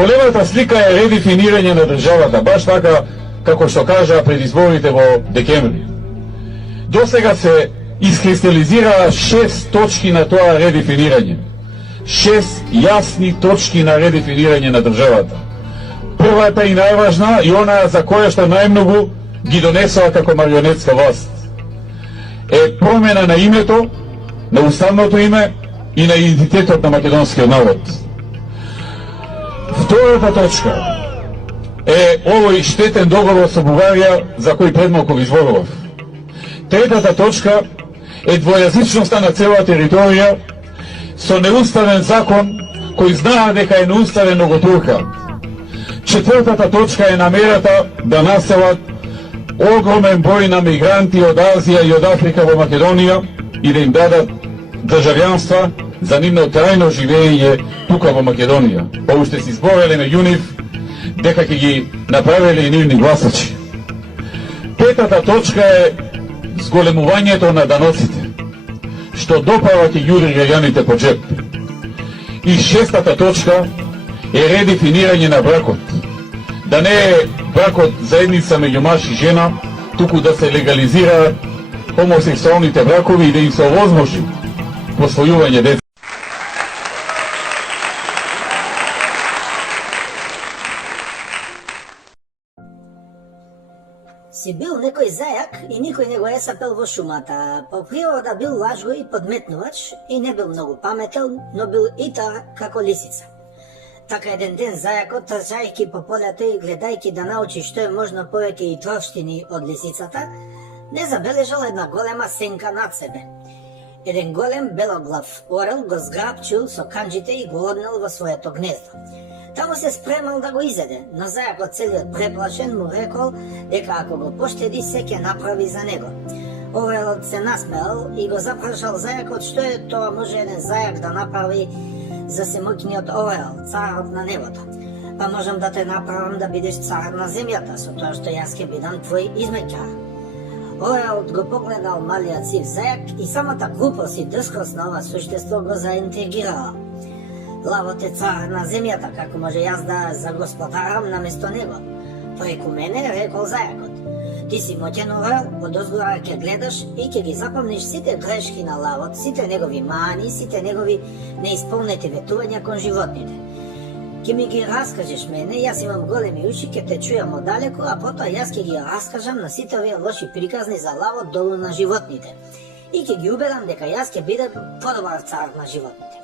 Големата слика е редефинирање на државата, баш така како што кажа пред изборите во декември. Досега се искристализираа 6 точки на тоа редефинирање. 6 јасни точки на редефинирање на државата. Првата и најважна, и она за која што најмногу ги донесува како марионетска власт, е промена на името, на уставното име и на идентитетот на македонскиот народ. Втората точка е овој штетен договор со Бугарија за кој предмалку ви зборував. Третата точка е двојазичноста на цела територија со неуставен закон кој знаа дека е неуставен, но го турка. Четвртата точка е намерата да населат огромен број на мигранти од Азија и од Африка во Македонија и да им дадат државјанства за нивно трајно живење тука во Македонија. Па уште си збореле меѓу нив дека ќе ги направиле и нивни гласачи. Петата точка е зголемувањето на даноците, што допава ќе јури граѓаните по джеп. И шестата точка е редефинирање на бракот. Да не е бракот заедница меѓу маж и жена, туку да се легализираат хомосексуалните бракови и да им се овозможи посвојување деца. Си бил некој зајак и никој не го е сапел во шумата. По природа бил лажго и подметнувач и не бил многу паметен, но бил итар како лисица. Така еден ден зајакот, трчајќи по полето и гледајќи да научи што е можно повеќе и троштини од лисицата, не забележал една голема сенка над себе. Еден голем белоглав орел го зграпчил со канџите и го однел во своето гнездо. Таму се спремал да го изеде, но зајакот целиот преплашен му рекол дека ако го поштеди се ќе направи за него. Орелот се насмеал и го запрашал зајакот што е тоа може еден зајак да направи за семоќниот орел, царот на небото. Па можам да те направам да бидеш цар на земјата, со тоа што јас ќе бидам твој измеќар. Орелот го погледнал малиот сив зајак и самата глупост и дрскост на ова суштество го заинтригирала. Лавот е цар на земјата, како може јас да господарам наместо него? Преку мене, рекол зајакот. Ти си моќен орел, одозгора ќе гледаш и ќе ги запомниш сите грешки на лавот, сите негови мани, сите негови неисполнети ветувања кон животните. Ќе ми ги раскажеш мене, јас имам големи уши, ќе те чујам оддалеку, а потоа јас ќе ги раскажам на сите овие лоши приказни за лавот долу на животните. И ќе ги убедам дека јас ќе бидам подобар цар на животните.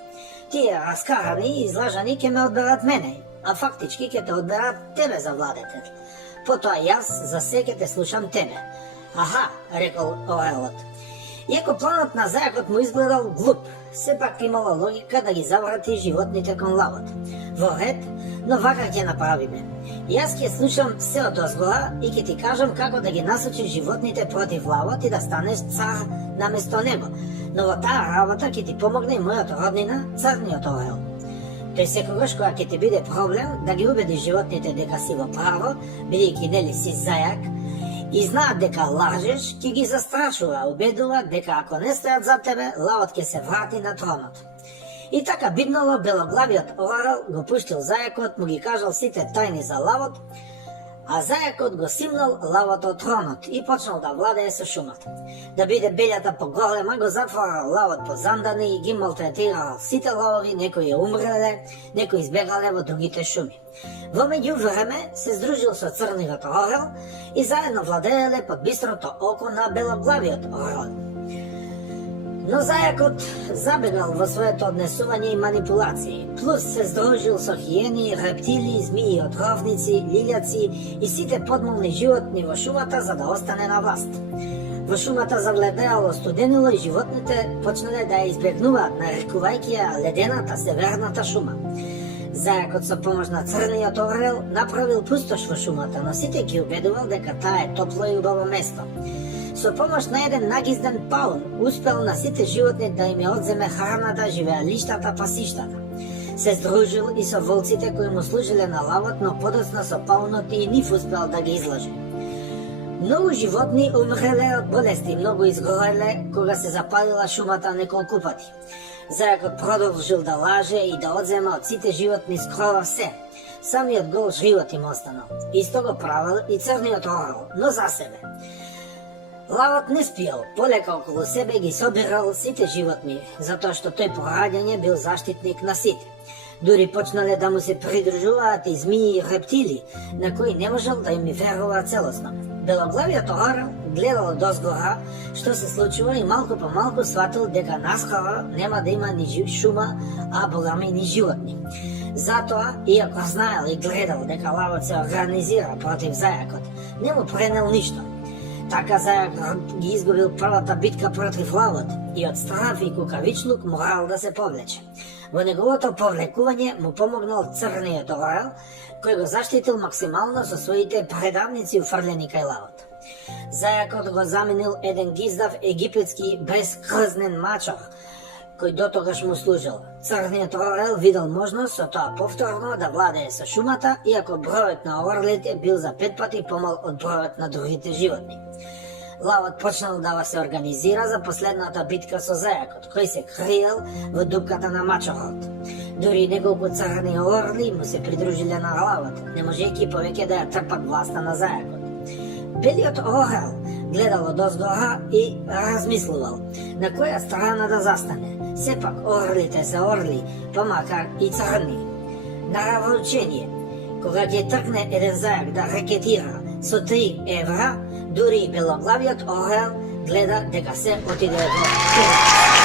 Тие раскарани и излажани ќе ме одберат мене, а фактички ќе те одберат тебе за владетел. Потоа јас за се ќе те слушам тебе. Аха, рекол орелот. Иако планот на зајакот му изгледал глуп, сепак имало логика да ги заврати животните кон лавот. Во ред, но вака ќе направиме. Јас ќе слушам се одозгора и ќе ти кажам како да ги насочиш животните против лавот и да станеш цар наместо него. Но во таа работа ќе ти помогне и мојот роднина, црниот орел. Тој секогаш кога ќе ти биде проблем да ги убедиш животните дека си во право, бидејќи нели си зајак, и знаат дека лажеш, ќе ги застрашува, убедува дека ако не стојат за тебе, лавот ќе се врати на тронот. И така биднало, белоглавиот орел го пуштил зајакот, му ги кажал сите тајни за лавот, а зајакот го симнал лавот од тронот и почнал да владее со шумата. Да биде белјата поголема, го затворал лавот по зандани и ги малтретирал сите лавови, некои умреле, некои избегале во другите шуми. Во меѓувреме се здружил со црниот орел и заедно владееле под бистрото око на белоглавиот орел. Но зајакот забегал во своето однесување и манипулации, плюс се здружил со хиени, рептили, змии, отровници, лилјаци и сите подмолни животни во шумата за да остане на власт. Во шумата завладеало студенило и животните почнале да ја избегнуваат, нарекувајќи ја ледената северната шума. Зајакот со помош на црниот орел направил пустош во шумата, но сите ги убедувал дека таа е топло и убаво место. Со помош на еден нагизден паун успел на сите животни да им ја одземе храната, живеалиштата, пасиштата. Се здружил и со волците кои му служиле на лавот, но подоцна со паунот и нив успел да ги излаже. Многу животни умреле од болести, многу изгореле кога се запалила шумата неколку пати. Зајакот продолжил да лаже и да одзема од сите животни скрова се. Самиот гол живот им останал. Исто го правил и црниот орел, но за себе. Лавот не спиел, полека околу себе ги собирал сите животни, затоа што тој по раѓање бил заштитник на сите. Дури почнале да му се придружуваат и змии и рептили, на кои не можел да им верува целосно. Белоглавиот орел гледал дозгора што се случува и малку по малку сватил дека наскоро нема да има ни шума, а богами ни животни. Затоа, иако знаел и гледал дека лавот се организира против зајакот, не му пренел ништо. Така зајакот ги изгубил првата битка против лавот и од страв и кукавичлук морал да се повлече. Во неговото повлекување му помогнал црниот орел, кој го заштитил максимално со своите предавници уфрлени кај лавот. Зајакот го заменил еден гиздав египетски безкрзнен мачор, кој дотогаш му служил. Црниот орел видел можност со тоа повторно да владее со шумата, иако бројот на орлите бил за 5 пати помал од бројот на другите животни. Лавот почнал да се организира за последната битка со зајакот, кој се криел во дупката на мачорот. Дури неколку црни орли му се придружиле на лавот, не можејќи повеќе да ја трпат власта на зајакот. Белиот орел гледал одозгора и размислувал на која страна да застане. Сепак орлите се орли, па макар и црни. На равночение, кога ќе тркне еден зајак да рекетира со 3 евра, дури и белоглавиот орел гледа дека се отиде во